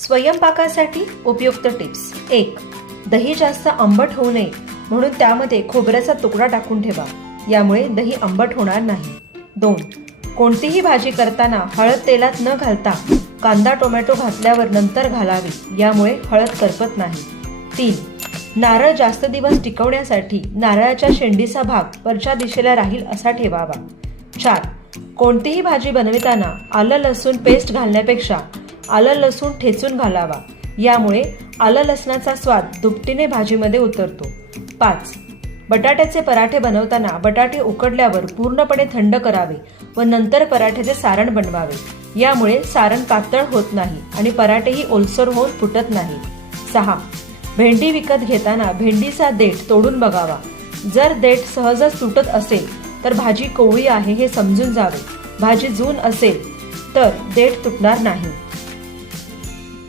स्वयंपाकासाठी उपयुक्त टिप्स. 1. दही जास्त आंबट होऊ नये म्हणून त्यामध्ये खोबऱ्याचा तुकडा टाकून ठेवा. यामुळे दही आंबट होणार नाही. 2. कोणतीही भाजी करताना हळद तेलात न घालता कांदा टोमॅटो घातल्यावर नंतर घालावी. यामुळे हळद करपत नाही. 3. नारळ जास्त दिवस टिकवण्यासाठी नारळाच्या शेंडीचा भाग वरच्या दिशेला राहील असा ठेवावा. 4. कोणतीही भाजी बनविताना आलं लसूण पेस्ट घालण्यापेक्षा आलं लसूण ठेचून घालावा. यामुळे आलं लसणाचा स्वाद दुपटीने भाजीमध्ये उतरतो. 5. बटाट्याचे पराठे बनवताना बटाटे उकडल्यावर पूर्णपणे थंड करावे व नंतर पराठ्याचे सारण बनवावे. यामुळे सारण पातळ होत नाही आणि पराठेही ओलसर होऊन फुटत नाही. 6. भेंडी विकत घेताना भेंडीचा देठ तोडून बघावा. जर देठ सहजच तुटत असेल तर भाजी कोवळी आहे हे समजून जावे. भाजी जून असेल तर देठ तुटणार नाही.